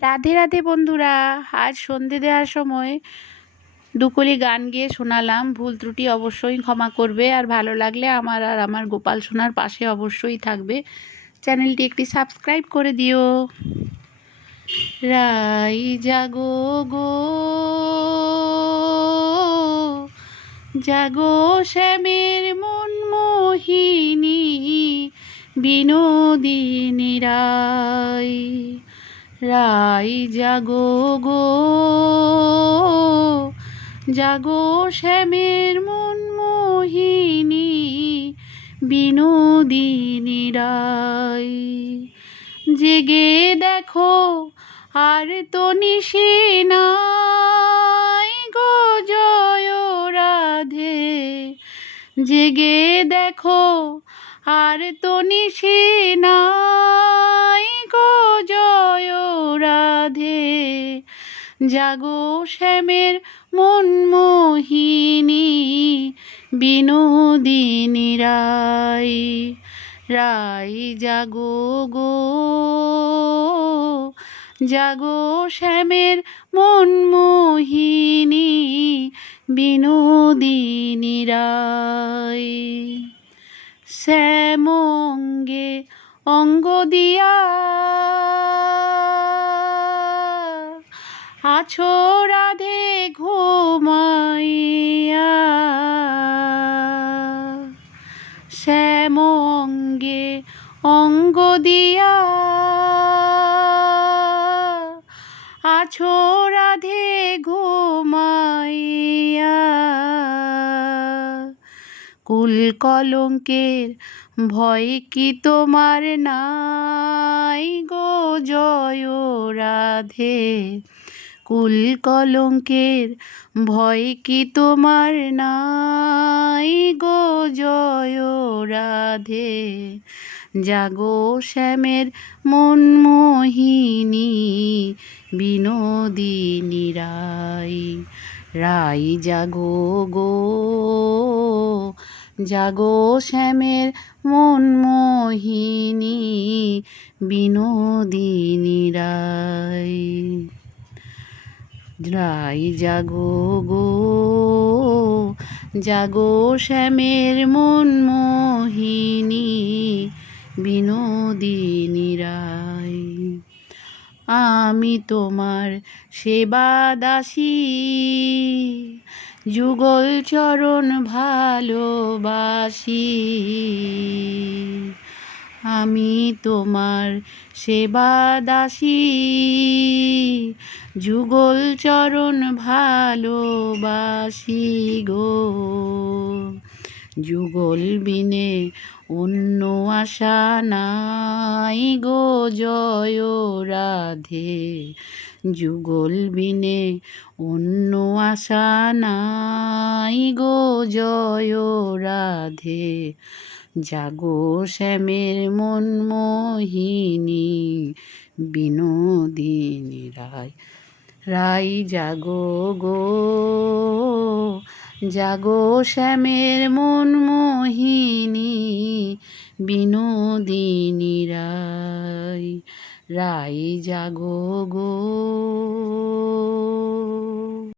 রাধে রাধে বন্ধুরা, আজ সন্ধে দেওয়ার সময় দুকলি গান গেয়ে শোনালাম। ভুল ত্রুটি অবশ্যই ক্ষমা করবে, আর ভালো লাগলে আমার আর আমার গোপাল সোনার পাশে অবশ্যই থাকবে। চ্যানেলটি একটি সাবস্ক্রাইব করে দিও। রাই জাগো গো, জাগো শ্যামের মন মোহিনী, বিনোদিনী রায় রাই জাগো গো, জাগো শ্যামের মন মোহিনী, বিনোদিনী রাই। জেগে দেখো আর তো নিশি নাই গো জয় রাধে। জেগে দেখো আর তো নিশি নাই জাগো শ্যামের মন মোহিনী, বিনোদিনী রাই রাই জাগো গো। জাগো শ্যামের মন মোহিনী, বিনোদিনী রাই। শ্যামঙ্গে অঙ্গ দিয়া আছো রাধে ঘুমাইয়া। শ্যামঙ্গে অঙ্গ দিয়া। আছো রাধে ঘুমাইয়া। কুল কলঙ্কের ভয় কি তোমার নাই গো জয় রাধে। কুল কলঙ্কের ভয় কি তোমার নাই গো জয় রাধে? জাগো শ্যামের মন মোহিনী বিনোদিনী রাই রাই জাগো গো। জাগো শ্যামের মন মোহিনী বিনোদিনী রাই। রাই জাগো গো, জাগো শ্যামের মন মোহিনী, বিনোদিনী রায় আমি তোমার সেবা দাসী, যুগল চরণ ভালোবাসি। আমি তোমার সেবা দাসী। যুগল চরণ ভালোবাসি গো। যুগল বিনে অন্য আশা নাই গো, জয় রাধে। যুগল বিনে অন্য আশা নাই গো, জয় রাধে। জাগো শ্যামের মন মোহিনী, বিনোদিনী রায়। রাই জাগো গো, জাগো শ্যামের মন মোহিনী, বিনোদিনী রায়। রাই জাগো গো।